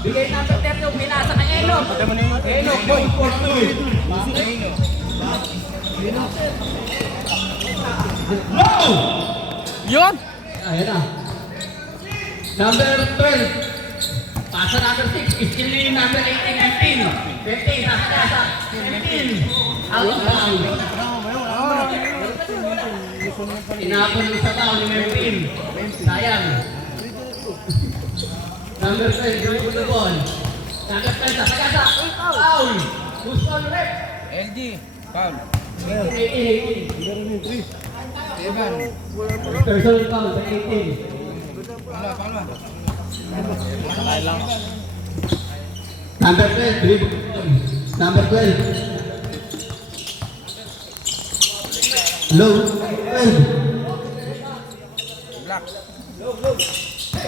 Bigay number 30, pinasa kay Enok. Enok, boy, 4-2. Yun! Ayan na. Number 12. Pasa number 6. Iskili number 18, 15. 15, nasa. 15. Out of bound. Inapon ng sabaw ni Mervin. Sayang. Number 12, dribble the ball. Number 12, sa foul. Who's foul, rep? LG, foul. 18. Evan. Personal foul sa 18. Pala. Number 12, dribble. Number 12. Low. 12. Black.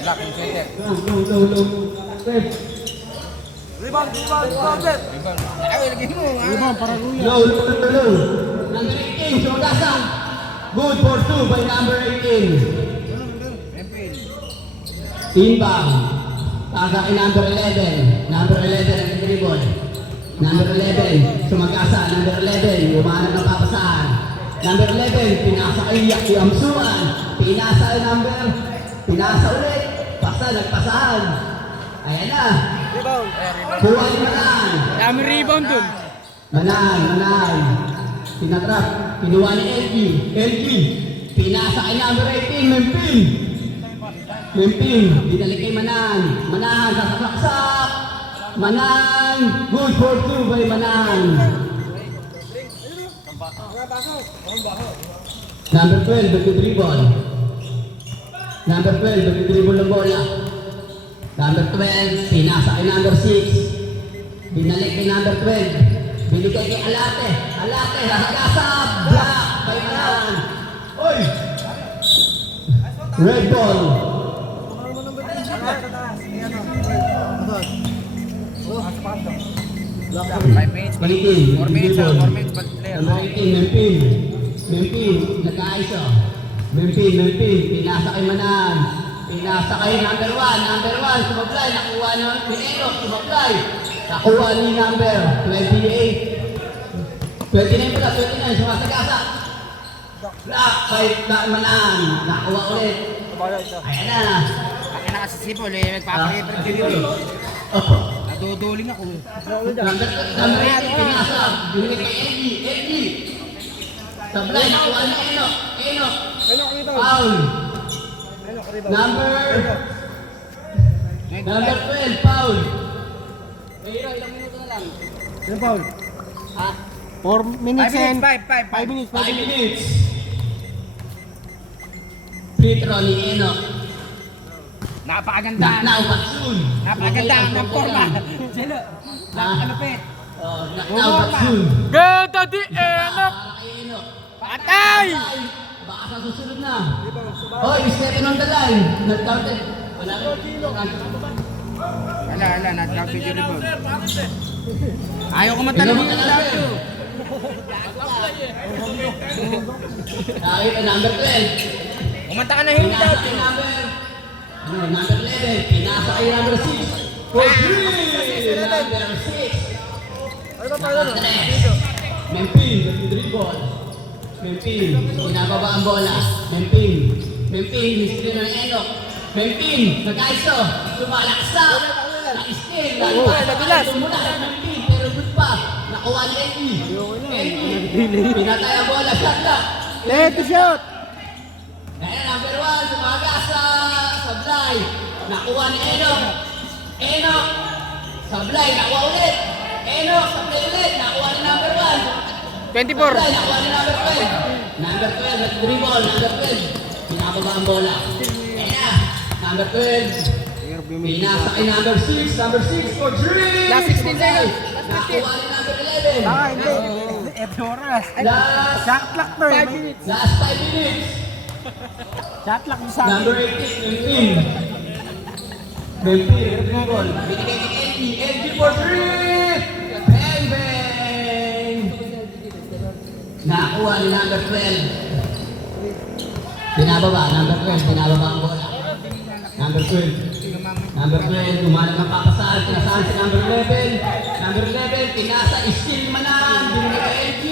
Black yung center. Low. 12. Rebound. Ay, lagi mo. Rebound, para Low. Number 18, Sumagasa. Good for 2 by number 18. Inbound. Pasa kay number 11. Number 11 ang dribble. Number 11, Sumagasa. Number 11, umanap ng papasahan. Number 11, pinasa kay Yaki Amsuan. Pinasa ulit. Pasa, nagpasahan. Ayan na. Buhay Manan. Dami rebound dun. Manan. Pinatrap. Kinuha ni LG. Pinasa kay number 18, Mempin. Dinalik kay Manan. Sasaksak. Manan. Good for 2 by Manan. Number 12, nag-dribble. Number 12, nag-dribble ng bola. Number 12, pinasa kay number 6. Binalik kay number 12. Binigay kay Alate, Hasagasa. Block by Manan. Oy! Red ball. 5 minutes. Balikin. 4 minutes. 4 minutes. Number 18, Mempin. Nag-aayos siya. Mempin. Pinasa kay Manan. Pinasa kay number 1. Sumablay. Nakuha ni Enok. Sumablay. Nakuha ni number 28. 29 pala. 29. Sumasagasa. Block by Manan. Nakuha ulit. Ayan na. Ang ina kasi si Paul eh. Magpapakipag dito eh. Naduduling ako. Number 18. Pinasa. Binigay kay Eddie. Sablay. Nakuha ni Enok. Foul. Number 12, foul. Ilang minuto na lang. Ano, Paul? Ha? 4 minutes 5 and minutes. 5 minutes. 5 minutes. Free throw ni Enok. Napakaganda. Now, soon. Napakaganda ng forma. Sino? Napakalupit. Now, soon. Ganda di Enok. Enok. Patay! Baka sa susunod na. Oh, step on the line. Nag-counted. Wala. Wala. Nag-traffic yung rebound. Ayaw ko matanong yung W. Number 12. Kumanta ka na hindi Pinasa W. kay number 11. Pinasa kay number 6. For 3. Number 6. Mempin, nag-dribble. Mempin, pinababa ang bola. Mempin, history ng Enok. Mempin, nag-aiso. Sumalaksak. Na-steal. nabilas. Mula sa Mempin, pero good pa. Nakuha ni Eddie. Pinatay ang bola. Shot na. Let to shoot! Ayan, number 1, Sumagasa, Sablay. Nakuha ni Enok. Sablay, nakuha ulit. Sablay ulit. Nakuha ni number 1. 24. Sablay, nakuha ni number 12. Number 12, nag-dribble. Number 12. Pinababa ang bola. Ayan, number 12. Pinasa kay number 6. Number 6 for 3. Last 16 seconds. Nakuha ni number 11. Hindi. Every oras. Last Shot clock to eh. 5 minutes. Last 5 minutes. Shot clock yung sa Number akin. 18, Mempin, dribble. Binigay kay Eddie for 3. Bang, bang. Nakuha ni number 12. Binababa, number 12, binababa ang bola. Number 12. Number 12, umanap ng papasahan. Pinasahan si number 11. Number 11, pinasa Steel Manan. Binigay kay LG.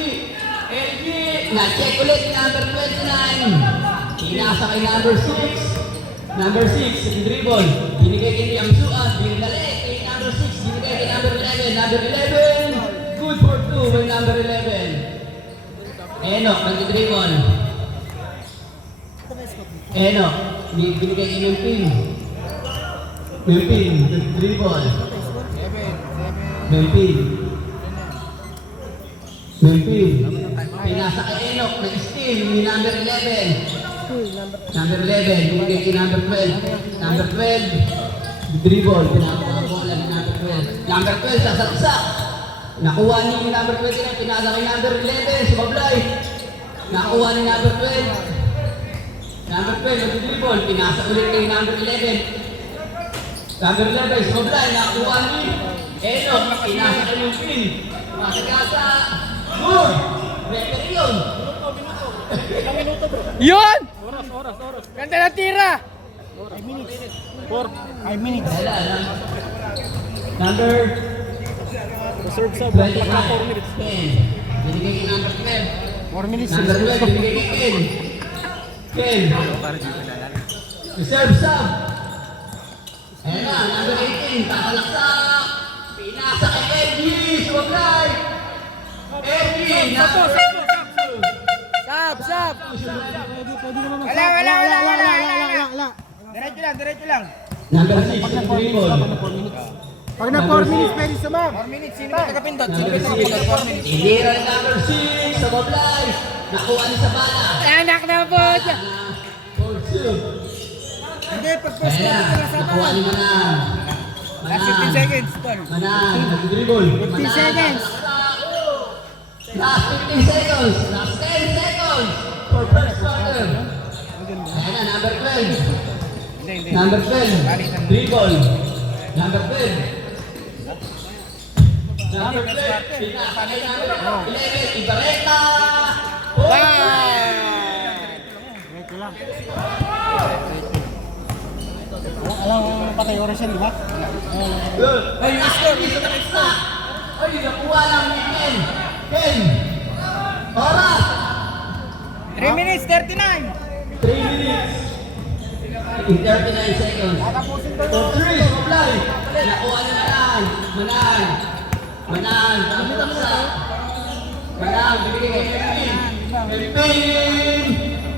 LG, na-check ulit ni number 29. Pinasa kay number 6. Number 6, dribble. Binigay kay Yamsuat. Binigay kay number 6. Binigay kay number 11. Number 11, good for 2 by number 11. Enoch, nag-dribble. Enoch, binigay kay Mempin. Mempin, nag-dribble. Mempin. Mempin. Pinasa kay Enoch, nag-steal ni number 11. Number 11, binigay kay number 12. Number 12, dribble. Pinasa ang bola ni number 12. Number 12, sasaksak. Nakuha ni number 29, pinasa kay number 11, sumablay. Nakuha ni number 12. Number 12, nag-dribble, pinasa ulit kay number 11. Number 11, sumablay, nakuha ni Enoch, pinasa kay Mempin. Masagasa, good! Referee yun. Yun! Oras. Ganda na tira! 5 minutes. 5 minutes. Wala lang. Number Reserve sub. 25, 4 minutes. 10. Binigay kay number 12. 4 minutes. Number 12, binigay kay Ken. Ken. Reserve sub. Ayan na, number 18, tatalaksak. Pinasa kay Edgy, sumablay. Edgy, Sab! Pwede naman. Wala. Diretso lang. Number 6, dribble. Pag na 4 minutes, pwede sumam. 4 minutes, sino ba tagapindot? Number 6, inira ni number 6, sumablay. Nakuha niya sa bala. Anak na po! For 2. Hindi, pag first Ayan quarter na, ka sa nakuha ni Manan. Last 15 seconds, tol. Manan, nag-dribble. 15 seconds. Last 15 seconds. Last 10 seconds for first quarter. Ayan na, number 12. Hindi. Number 12, dribble. Number 12. Number 12, pinasa kay number 11, Ibarreta. Diretso lang. Alam mo patay oras yan, di ba? Good. Ay, yung score. Ay, nakuha lang ni Ken. Ken. Oras. 3 minutes, 39! 3 minutes. In 39 seconds. For 3, supply. Nakuha ni Manan. Manan, binigay kay Melvin.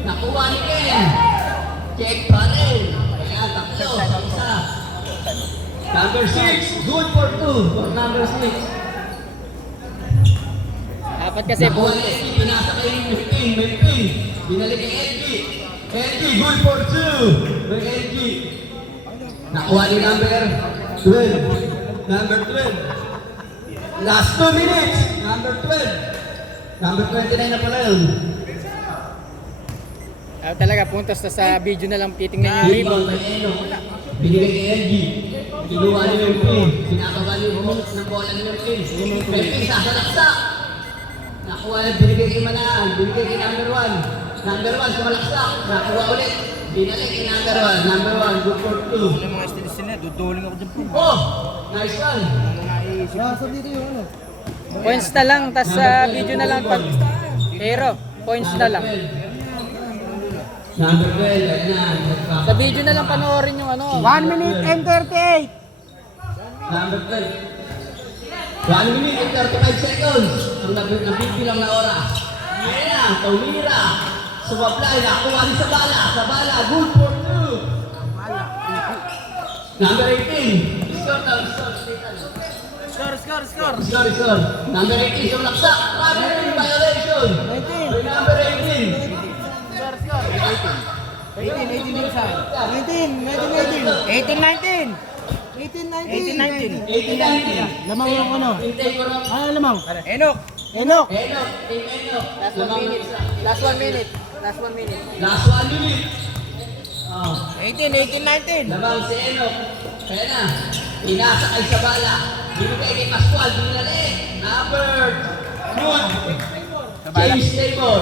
Nakuha ni Ken. Check pa rin. Kaya tatlo sa isa. Number 6, good for 2. For number 6. Dapat kasi Nakuha ni Edgy, pinasa kay Melvin. Binalik kay Edgy. Edgy, good for 2. By Edgy. Nakuha ni number 12. Number 12. Last 2 minutes. Number 12. Number 29 na pala yun. talaga, puntos na sa video na lang titingnan yung rebound. Rebound kay Eno. Binigay kay LG. Kinuha niyo yung pin. Pinakaba niyo yung minutes ng bola niyo yung pin. Melvin, sasalaksak. Nakuha na, binigay kay Manaan. Binigay kay number 1. Number 1, sumalaksak. Nakuha ulit. Binalik kay number 1. Number 1, good for 2. Yung mga stilis na, duduling ako dyan po. Oh! Nice one! Points na lang, tas sa video na lang pag... Pero, points na lang. Number 12, ayun na. Sa video na lang panoorin yung ano. 1 minute and 38. Number 12. 1 minute and 35 seconds. Ang nabibilang na oras. Ayan na, tumira. Sumablay, nakuha rin sa bala. Sa bala, good for 2. Number 18. Score. Number 18, sumlaksak. Primary violation. 19. Number 18. 18. Lamang yung ano? Hintay ko lang. Lamang. Enok! Enok. Enok, Team Enok. Last 1 minute. Last 1 minute. Oh. 18, 19. Lamang si Enok. Kaya na, inasakay sa bala. Binigay kay Pascual, binalik. Number 1. James Taylor.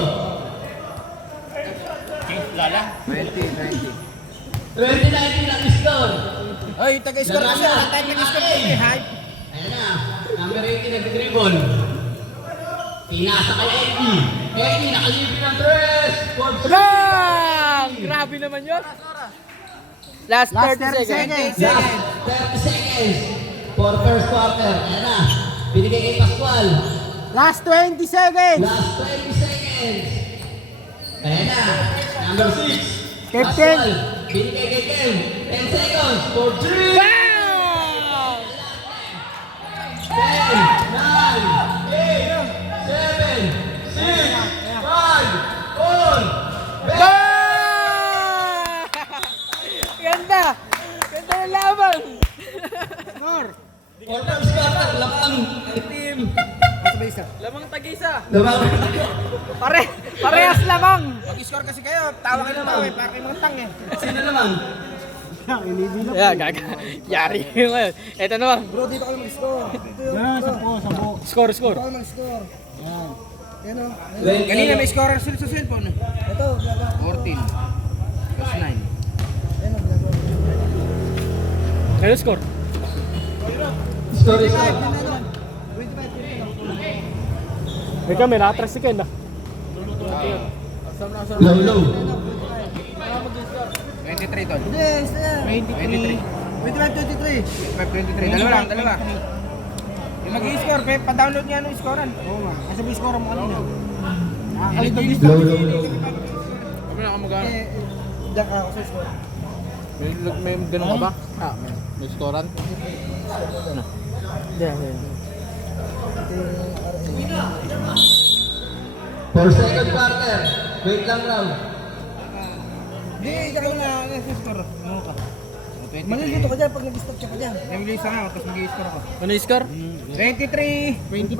2019 ang score. Oy, taga-score kasi. Wala tayong nag-score ko eh. Hype. Ayan na. Number 18 nag-dribble. Pinasa kay Eddie. Eddie nakalipin ng tres. Lang! Grabe naman yun. Last 30 seconds. Last 30 seconds. For first quarter. Ayan na. Binigay kay Pascual. Last 20 seconds. Last 20 seconds. Ayan na. Number 6. Captain. Pascual. Binigay kay Ken. 10 seconds. For 3. Wow! 10, 9, 8, 7, 6, 5, 4, Ganda! Ganda ng laban! Score. For first quarter, lamang team. Lamang tag-isa. Lamang. Parehas lamang. Mag-score kasi kayo. Tawa kayo ng tawa eh. Para kayo mga tang eh. Sino lamang? Ilibilok. Yeah, gaga. Yari yung ngayon. Ito naman. Bro, dito kayo mag-score. Yan, 10. Score. Kayo mag-score. Yan. Yan o. Well, Kanina may scorer sila sa cellphone. Ito, 14. Plus 9. Ano score? Story is May kami, na-atras si Ken ah. low, low. 23 tol. Yes, 23. 23. Dalawa. Yung mag-i-score, pa-download niya ng scorean. Oo nga. Kasi may score mo kanina. Low, low, low. Kami na kamagana. Diyan ka ako sa score. May ganun ka ba? May scorean? Ano? For second quarter. Wait lang raw. Hindi, diyan ka na nag-score. Ano ka? Malilito ka dyan pag nag-stop ka pa dyan. Nag-release nga ako, tapos mag-i-score ako. Ano yung score? 23. 24.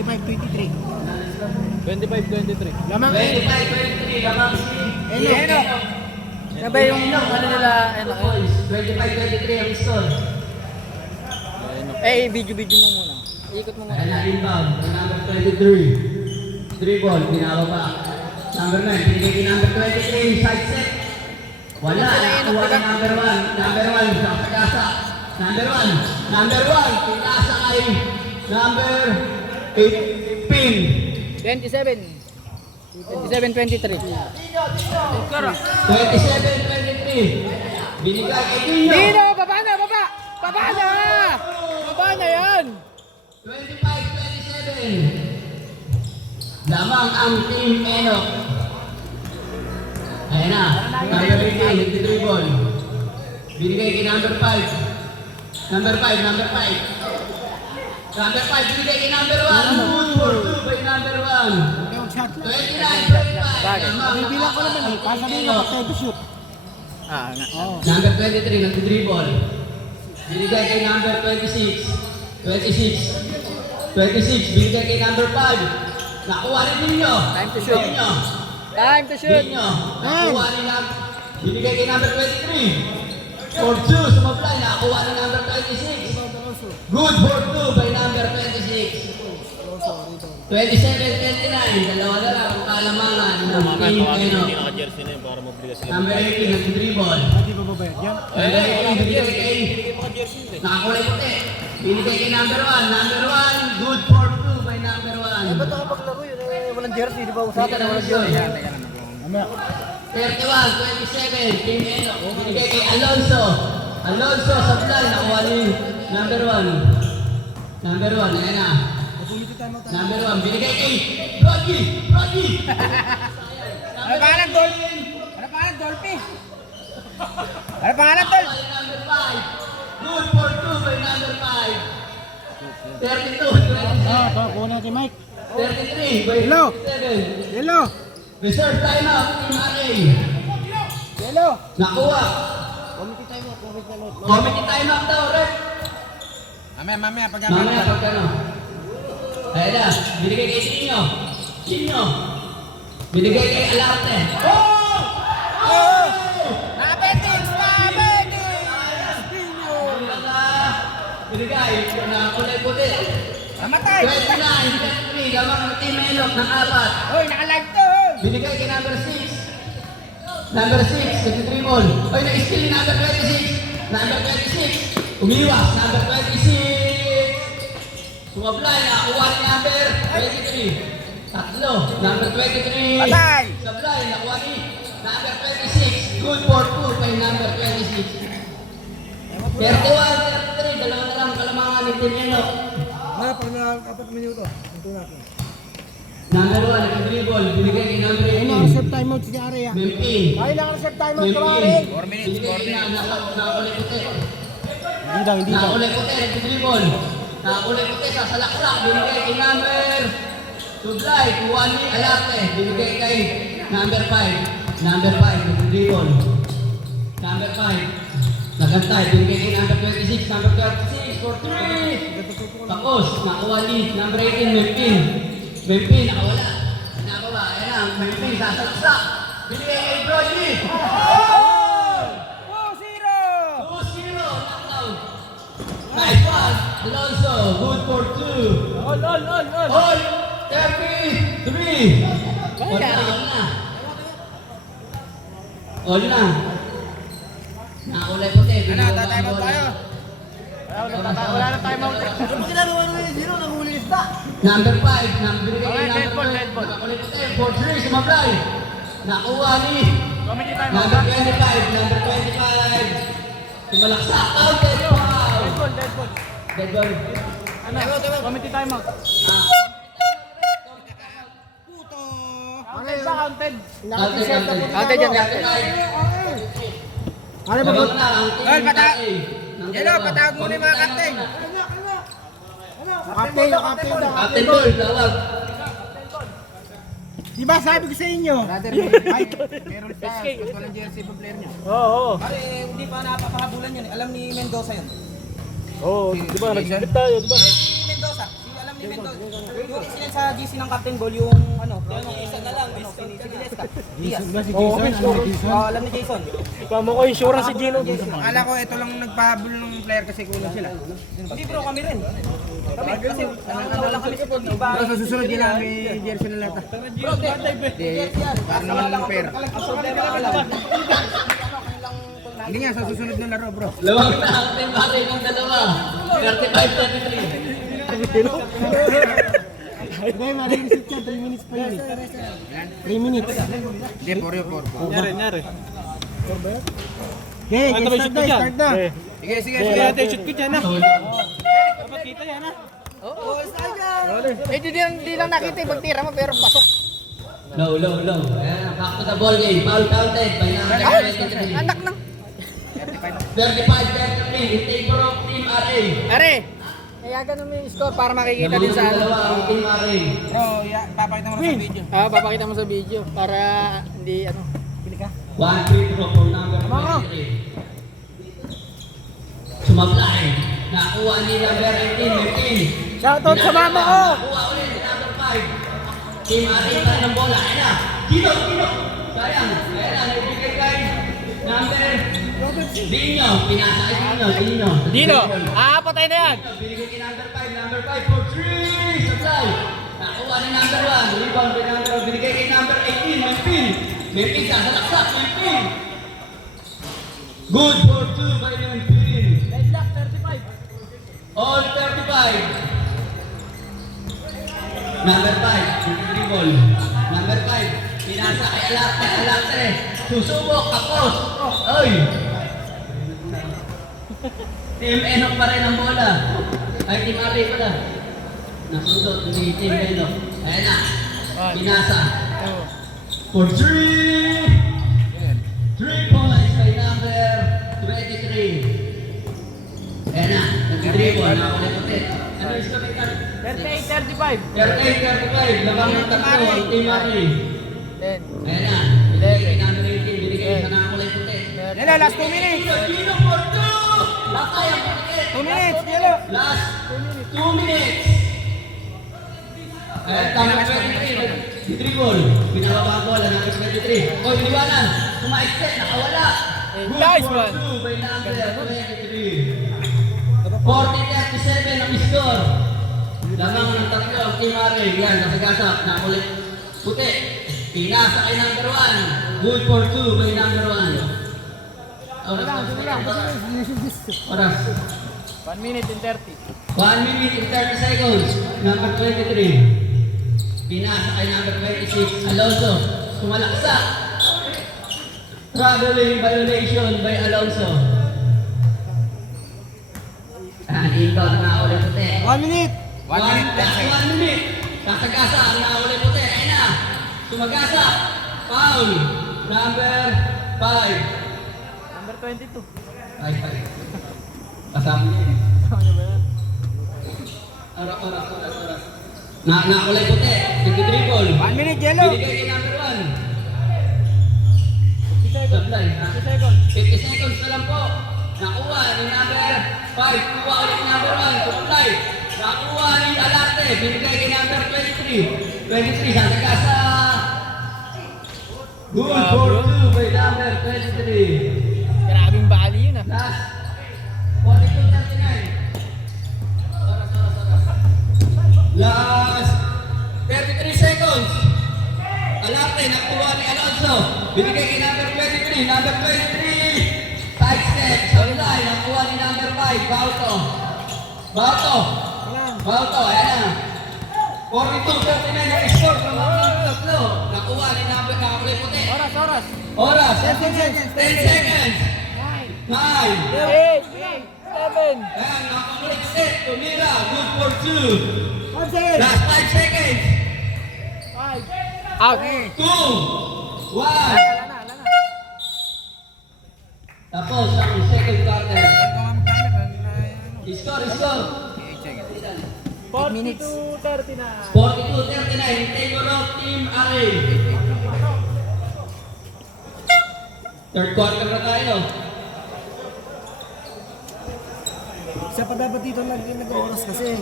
25-23. 25-23. Lamang 25-23, lamang si Eno. Sabay yung ano nila, ano, Boys. 25-23 ang score. video mo muna. Ikot mo muna. Ayan na, inbound. Number 23. Dribble, ginawa pa. Number 9, binigay kay number 23, side set. Wala, nakuha ni number 1. Number 1, sa Number 1, pinasa kay number 18. 27. 27-23. 27-23. Binigay kay Dino. Dino! Baba na! Baba na yan! 25-27. Lamang ang Team Eno. Ayan na. Number 18, nagtidribble. Binigay kay number 5. Number 5. Number 5, binigay kay number 1. Good for 2 by number 1. shot. 29-25. Bagay. Bibilang ko naman eh. Pasabihin ko pag shoot. Ah, nga. Oo. Number 23, nagtidribble. Binigay kay number 26. 26, binigay kay number 5. Nakuha rin ninyo. Time to shoot. Ninyo. Time to shoot! Ninyo. Nakuha rin binigay kay number 23. For 2, sumablay. Nakuha rin number 26. Good for 2 by number 26. 27-29, dalawa na lang ang kalamangan ng Team Eno. Number 18, nag-dribble. Hindi ba babayad yan? Number 18, binigay kay nakakulay puti. Binigay kay number 1. Number 1, good for 2 by number 1. Ba't nakapaglaro yun? Walang jersey. Di ba usapan na walang jersey? Mamaya. 31-27, Team Eno. Binigay kay Alonso. Alonso sa fly, nakuha ni number 1. Number 1, ayan na. Number 1, binigay kay Rocky! Ano pangalan, Dolphy? Ano pangalan, Dolphy? Ano pangalan, Tol? Number 5, good for 2 by number 5. 32-27. Ito, kuha natin Mike. 33 by Hello. 37. Hello. Reserve timeout, Team RA. Hello. Nakuha. Committee time out. Committee timeout daw, Rep. Mamaya, pag Mamaya pag ano. Ayan na, binigay kay Tino. Binigay kay Alarte. Oh! Napetix! Binigay, na kulay puti. Namatay! 29-33, lamang ng Team Enok ng 4. Hoy, naka-live to! Binigay kay number 6. Number 6, nag-dribble. Oy, na-steal ni number 26. Number 26. Umiwas, number 26. Sumablay, nakuha ni number 23. Tatlo, number 23. Patay! Sablay, nakuha ni number 26. Good for 2 kay number 26. 31, 33, dalawa na lang kalamangan ni Tiniano. Pag na 4 minuto, ito natin. Number 1, nag-dribble, binigay kay number Ay, 18. naka-reserve timeout si Ari ah. Mempi. Ay, naka-reserve timeout ko Ari. 4 minutes, 4 minutes. Nakakulay puti. Hindi daw, hindi daw. Nakakulay puti, nag-dribble. Nakakulay puti, sasalaksak, binigay kay number. Sublay, kuha ni Alate, binigay kay number 5. Number 5, nag-dribble. Number 5. Nagantay, binigay kay number 26, number 36, for 3. Tapos, nakuha ni number 18, Mempin. Mempin, nakawala. Nakawala, ayan na, Mempin, sasalaksak. Binigay kay Brody. 2-0, knockout. Nice one, Alonso, good for 2. All, 33. All na. All na. Nakulay puti. Ano, tatime out tayo. Wala na timeout. Ano ba ginagawa mo yung zero? Nahuli isda. Number 5, number Okay, number dead ball, 5. dead ball. Nakulay puti, for 3, sumablay. Nakuha ni Comedy time out. number 25, number 25. Sumalaksak, counted, wow. Dead ball, dead ball. Dead ball. Ano? Comedy time out. Puto! Counted ba? Counted? Naka-reserve na po. Counted yan, counted. Ano ba? Sabag na ang Tol, team pata- natin. Yelo, patawag muna yung mga kapteng. Captain, captain daw. Captain Ball, tawag. Di ba sabi ko sa inyo? Brother, meron siya. Tapos walang jersey pa player niya. Oo. Pare, hindi pa napapahabulan yun. Alam ni Mendoza yun. Oo, di ba? Nag-split tayo, di ba? Si Mendoza. Alam ni Mendoza. Yung incident sa GC ng Captain Ball, yung ano, yung isa na lang, si Gillesca. Diaz. Oo, Jason. Alam ni Jason. Pamo ko insurance si Gino. Akala ko ito lang nagpahabol ng player kasi kulang sila. Hindi bro, kami rin. Kami, kasi wala kami sa di ba? Pero sa susunod din namin jersey na lahat. Bro, yan. Para naman ng fair. Ang problema ka lang. Hindi nga, sa susunod na laro bro. Lawag na ang team natin ng dalawa. 35-33. Hindi, marireset ka. 3 minutes pa yun. 3 minutes. Hindi, 4. Nyari. Okay, start na, start na. Sige, sige, Sige, sige. natin shoot ko dyan ha. Dapat kita yan ha. Oo. Eh, di lang nakita ibang tira mo pero pasok. Low. Ayan, back to the ball game. Foul counted by number Ay, 23. anak ng. 35-33. In favor of Team RA. Are, kaya ganun mo yung score para makikita din sa ano. Dalawa ang Team RA. Bro, papakita mo na sa video. Papakita mo sa video para hindi ano. Pili ka. 1 free throw for number 23. Sumablay. Nakuha ni number 18, Mempin. Shoutout sa mama ko. Nakuha ulit ni number 5. Team RA pa ng bola. Ayan na. Kino. Sayang. Ayan na. Nagbigay kay number Dino. Pinasa kay Dino. Dino, patay na yan. Binigay kay number 5. Number 5 for 3. Supply. Nakuha ni number 1. Rebound kay number 1. Binigay kay number 18, Mempin. Mempin sasalaksak. Mempin. Good for 2 by Mempin. Deadlock 35. All 35. Number 5, dribble. Number 5, pinasa kay Alatre. Susubok, tapos. Oy! Team Enoch pa rin ang bola. Ay, Team Ari pala. Nasundot ni Team Enoch. Ayan na. Pinasa. For 3. 3 points by number 23. Ayan na. Nag-dribble. Nakakulit-kulit. Ano yung score nito? 38-35. 38-35. Labang ng tatlo. Ang Team Ari. 10. Ayan na. Binigay kay number 18. Binigay sa nakakulit-kulit. Yelo, last 2 minutes. Gino for 2! Bakay ang kulit. 2 minutes, Yelo. Last 2 minutes. Number 23. Dribble. Pinababa ang bola. Number 23. O, iniwanan. Kumaikset. Nakawala. Nice one. 2 by number 23. 40-37 ang score. Lamang ng tatlo ang Team Ari. Yan, nakagasap. Nakulit. Puti. Pinasa kay number 1. Good for 2 by number 1. Oras. 1 minute and 30. 1 minute and 30 seconds. Number 23. Pinasa kay number 26. Alonso. Sumalaksa. Traveling violation by Alonso. Inbound na ulit puti. 1 minute. 1 minute, 10 seconds. 1 minute. Kasagasa ang nakaulit puti. Ayun na. Sumagasa. Foul. Number 5. Number 22. Ay. Kasama niya eh. Oras. Nakulay puti. Nag-dribble. 1 minute, yellow. Binigay kay number 1. Sablay. 50 seconds na lang po. Nakuha ni number 5. Kuha ulit ni number 1. Sablay. Nakuha ni Alarte. Binigay kay number 23. 23. Sasagasa. Good for 2 by number 23. Grabing bali yun ah. Last. 42-39. Last 33 seconds. Alarte, nakuha ni Alonso. Binigay kay number 23. Number 23. Side step. Sablay, nakuha ni number 5. Bauto. Ayan na. 42-39 yung score ng mga tatlo. Nakuha ni number nakakulay puti. Oras. 10 seconds. 9. 8, 7. Ayan, nakakulay puti. Tumira. Good for 2. Last 5 seconds. Out. 2, 1. Tapos ang second quarter. Score. 4 minutes. 39. 42-39. Favor of Team RA. Third quarter na tayo. Siya pa dapat dito nag-oras kasi.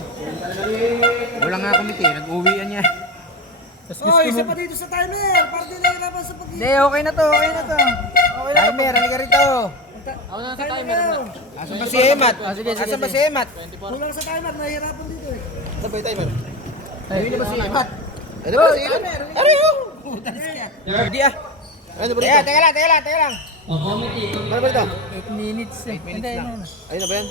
Wala nga committee, nag-uwian niya. Oy, isa pa dito sa timer. Para di nahirapan sa pag- Hindi, okay na to. Okay na to. Timer, halika rito. Ako na sa timer. Asan ba si Emat? Asan ba si Emat? Kulang sa timer, nahihirapan dito eh. Asan ba yung timer? Ayun na ba si Emat? Ano ba si Emat? Hindi ah. Ano ba dito? Teka lang. O, committee. Ano ba dito? 8 minutes eh. 8 minutes lang. Ayun na ba yan?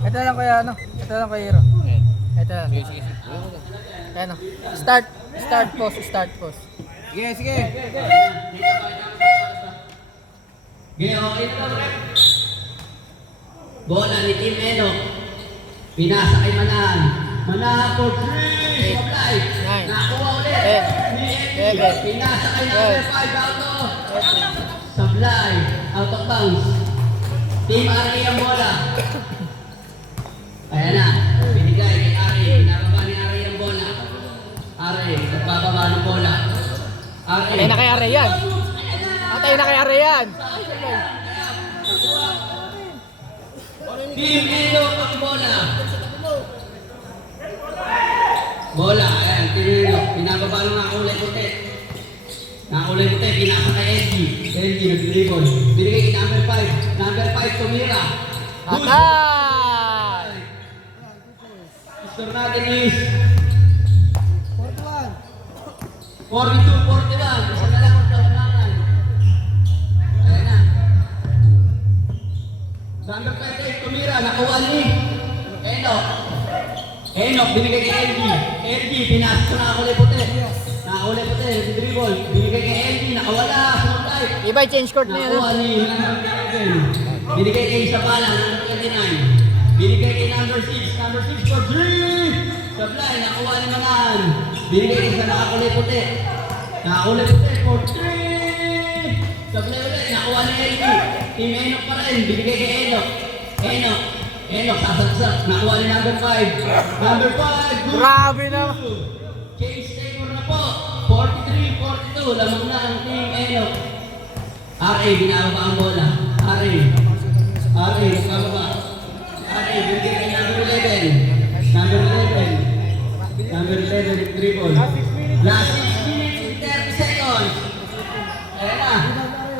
Ito lang kaya ano? Ito lang kay Hero. Ito lang. Ano? Start pause. Sige. Okay, okay na ba, rep? Bola ni Team Eno. Pinasa kay Manahan. Manahan for 3. Supply. Nakuha ulit. Ni Envy. Pinasa kay number 5. Auto. Supply. Out of bounds. Team Ari ang bola. Ayan na. Binigay kay Ari. Pinababa ni Ari ang bola. Ari. Nagbababa ng bola. Ari. Patay na kay Arayan. Team Eno pag bola. Bola, ayan, Team Eno. Pinababa ng nakulay puti. Pinasa kay Engie, nag-dribble. Binigay kay number 5. Number 5, tumira. Good. Atay! Score natin is 41. 42-41. Isa na lang ang tawanan. Ayan na. Number 28, tumira. Nakuha ni Eno, binigay kay Engie, pinasa na nakakulay puti. Nag-dribble. Binigay kay Engie, nakawala. Sumutay. Iba change court na yan. Nakuha ni number 11. Binigay kay Isabala, number 29. Binigay kay number 6. Number 6 for 3. Sablay, nakuha ni Manan. Binigay kay sa nakakulay puti for 3. Sablay ulit, nakuha ni Engie. Team Enok pa rin. Binigay kay Enok, sasagsak. Nakuha ni number 5. Number 5. Good. Grabe na. Change favor na po. 43-42. Lamang na ang Team Enok. RA, binababa ang bola. RA, nagpababa. RA, bigyan kay number 11. Number 11, dribble. Last 6 minutes and 30 seconds. Ayan na.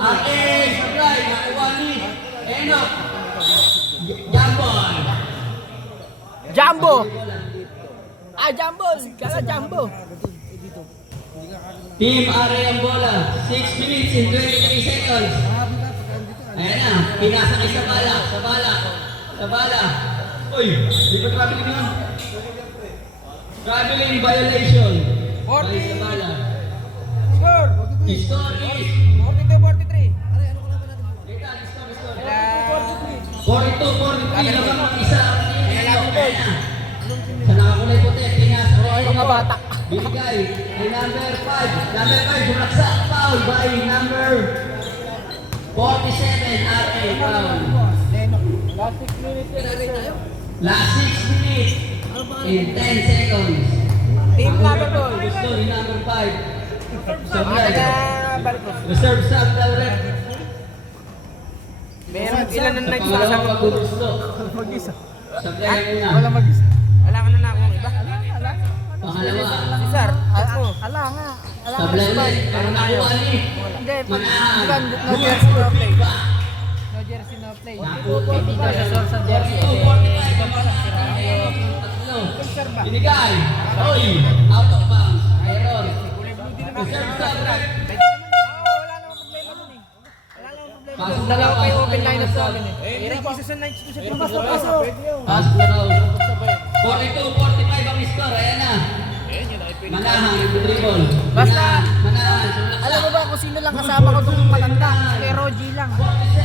RA, supply. Nakuha ni Enok. Jambon. Jumbo! Ah, jumbo! Kala jumbo! Team Aray ang bola. 6 minutes and 23 seconds. Ayan na. Pinasakay sa bala. Sa bala. Sa bala. Uy, di ba traveling yun? Traveling violation. 40. Ay, sa bala. Score! Score is 42-43. Dita, score. Kaya... 42-43 naman ang isa. Ayan na. Sa nakakulay puti, pinasakay. Ay, mga bata. Binigay ay number 5. Number 5, bumraksak. Foul by number 47, RA. Foul. Last 6 minutes in 10 seconds. Team number ball. Story number 5. Mga Sablay. taga-balik ko. Reserve sub daw rep. Meron ilan na Sa nagsasama pangalawang ko. pagbubusto. Mag-isa. Sablay muna. Wala mag-isa. Wala ka na na akong iba. Pangalawa. Si Sir, ako. Ala nga. Ala nga. Sablay ulit. Pero nakuha ni. Hindi, pag Manahan. no jersey no play. Ba? No jersey no play. Nakuha. Hindi daw sa source sa jersey. Tatlo. Binigay. Oy. Out of bounds. Error. Reserve sub rep. Wala namang problema dun eh. Wala namang problema. Pasok na Dalawa raw, kayo pasok open na line up sa raw. amin eh. Hirap isa sa night sa team. Pasok na raw. 42-45 ang score. Ayan na. Manahan, dribble. Basta, Manahan. alam mo ba kung sino lang kasama ko itong matanda? Si Kay Roji lang. Si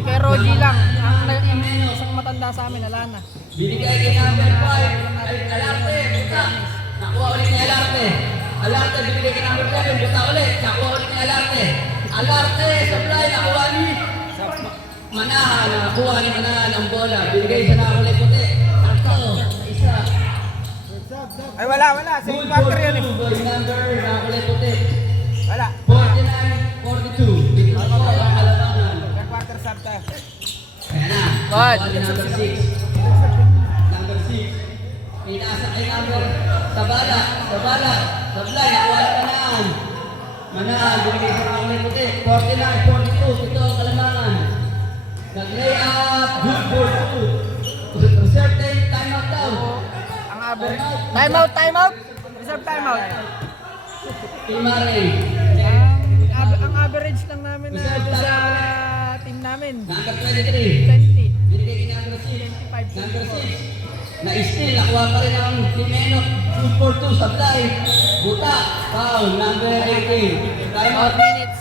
Kay Roji lang. Ang isang matanda sa amin, ala na. Binigay kay number 5. Ay, Alarte, buta. Nakuha ulit ni Alarte. Alarte, binigay kay number 7. Buta ulit. Nakuha ulit ni Alarte. Alarte, supply. Nakuha ni Manahan. Nakuha ni Manahan ang bola. Binigay sa nakakulay puti. Tatlo. Isa. Ay wala. Same quarter yan eh. Boy number nakakulay puti. Wala. 49-42. Tignan ko ang kalabangan. Quarter sub tayo. Ayan na. What? Nakuha ni number 6. Number 6. Pinasa kay number Sabala. Sablay. Nakuha ni Manahan. Manahan. Binigay sa nakakulay puti. 49-42. Ito ang kalabangan. Nag-lay up. Good for 2. Certain time out daw. Ang average. Time out! Reserve timeout. Timare. Ang average lang namin na doon sa team namin. Number 23. 20. Binigay kay number 6. 25. Number 6. Na-steal. Nakuha pa rin ang Timeno. Good for 2. Supply. Buta. Foul. Number 18. Time 4 out. minutes.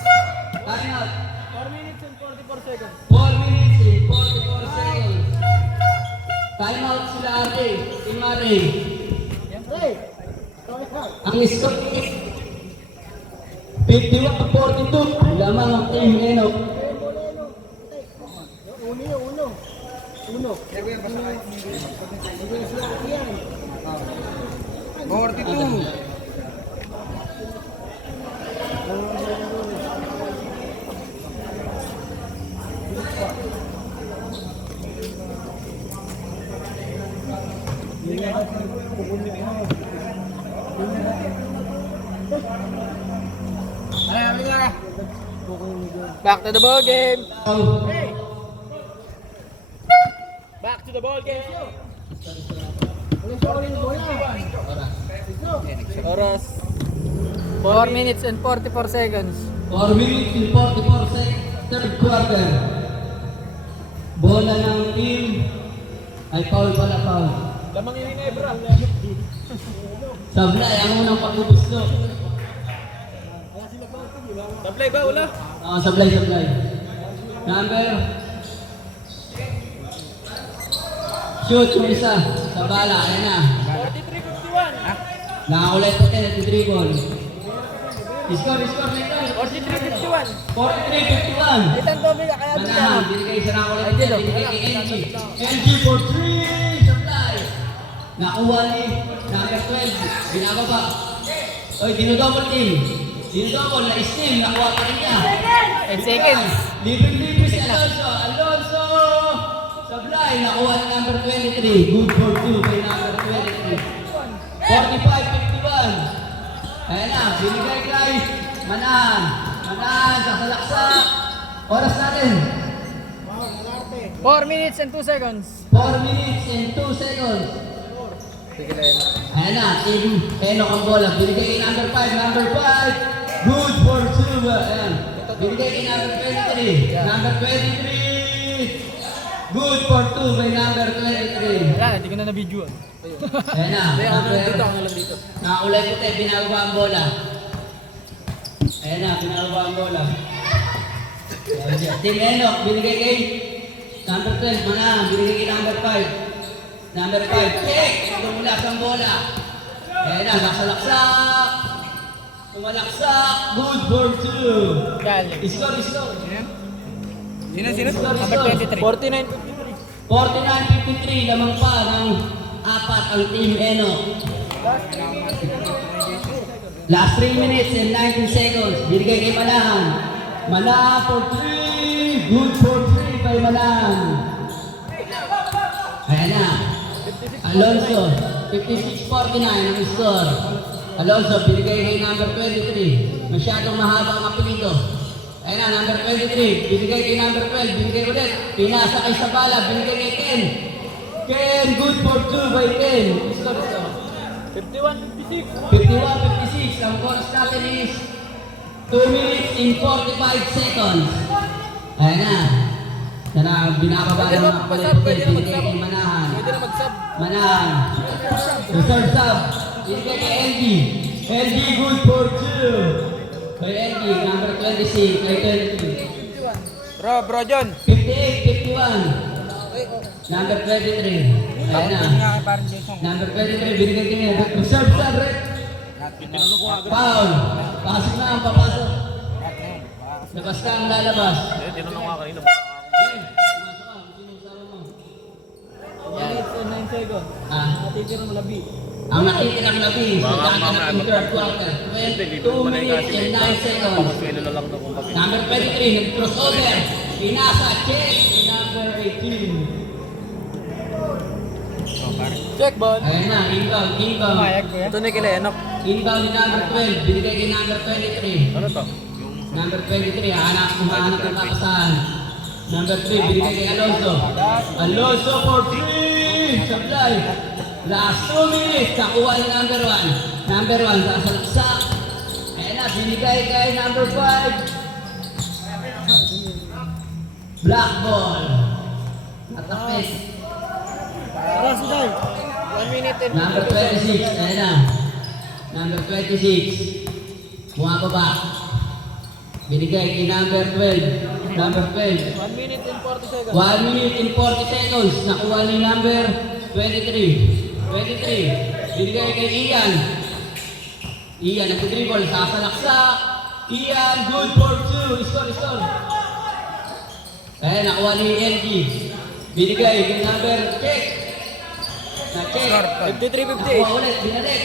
Time out. 4 minutes and 44 seconds. 4 minutes and 44 seconds. Time out sila ate. Timare. Ang score 51-42. Lamang ang team Enok. 42. Back to the ball game. Oh. Back to the ball game. Oras. 4 minutes and 44 seconds. 4 minutes and 44 seconds. Third quarter. Bola ng team ay foul pala foul. Lamang yung Ginebra. Sablay ang unang pagbubusto. Sablay ba? Wala? Sablay. Number. Shoot yung isa. Sa bala. Ayan na. 43-51. Nakakulay po tayo. Nag-dribble. Score. 43-51. 43-51. Itang tobi ka kaya dito. Manahan, binigay sa nakakulay po tayo. Binigay kay NG. NG for 3. Supply. Nakuha ni number 12. Binababa. Oy, dinodouble team. Dinodouble na steam. Nakuha pa rin niya. 8 seconds. Libre si Alonso. Sablay, nakuha ni number 23. Good for 2 kay number 23. 45-51. Ayan na, binigay kay Manahan. Sasalaksak. Oras natin. 4 minutes and 2 seconds. 4 minutes and 2 seconds. Ayan na, Team Enoch ang bola. Binigay kay number 5, number 5. Good for 2. Ayan. Binigay kay number 23. Number 23. Good for 2 by number 23. Wala, hindi ko na na-video. Ayan na, number. Nakakulay puti, binababa ang bola. Ayan na, binababa ang bola. Team Enoch, binigay kay number 12, Manang. Binigay kay number 5. Number 5, kick! Tumulas ang bola. Ayan na, nasalaksak. Tumalaksak. Good for 2. Galing. Score. Sino? Number 23. 49-53, lamang pa ng 4 ang Team Enoch. Last 3 minutes and 19 seconds. Binigay kay Manahan. Manahan for 3. Good for 3 by Manahan. Ayan na. Alonso, 56-49 ang score. Alonso, binigay kay number 23. Masyadong mahaba ang apelido. Ayan na, number 23. Binigay kay number 12. Binigay ulit. Pinasa kay Sabala. Binigay kay Ken. Ken, good for 2 by Ken. Score. 51-56. 51-56. Ang oras natin is 2 minutes and 45 seconds. Ayan na. Sana binababa ng mga kapalipot. Binigay kay Manahan. Pwede na mag-sub. Manahan. Reserve sub. Binigay kay LG. LG good for 2. Kay LG, number 26. Kay 23. Bro John. 58-51. Number 23. Ayan na. Parang Jason. Number 23, binigay kay niya. Reserve sub, Red. Foul. Pasok na ang papasok. Labas ka ang lalabas. Tinanong nga kanina. Ang natitirang labi sa dagat ng third quarter. 2 minutes and 9 seconds. Pagkilo na lang daw kung bakit. Number 23, nag-crossover. Pinasa, check. Number 18. Check ball. Ayan na, inbound. Mayag ko yan. Ito na kila Enoch. Inbound ni number 12. Binigay kay number 23. Ano to? Number 23, humahanap ng kapasahan. Number 3, binigay kay Alonso. Alonso for 3! Supply. Last 2 minutes, nakuha ni number 1. Number 1, sasalaksak. Ayan na, binigay kay number 5. Black ball. Natapis. 1 minute and Number 26, ayan na. Number 26. Bumababa. Binigay kay number 12. Number 12. 1 minute and 40 seconds. 1 minute and 40 seconds. Nakuha ni number 23. 23. Binigay kay Ian. Ian, nag-dribble. Sasalaksak. Ian, good for 2. Score. Ayan, nakuha ni LG. Binigay kay number check. Na-check. 53-58. Nakuha ulit. Binalik.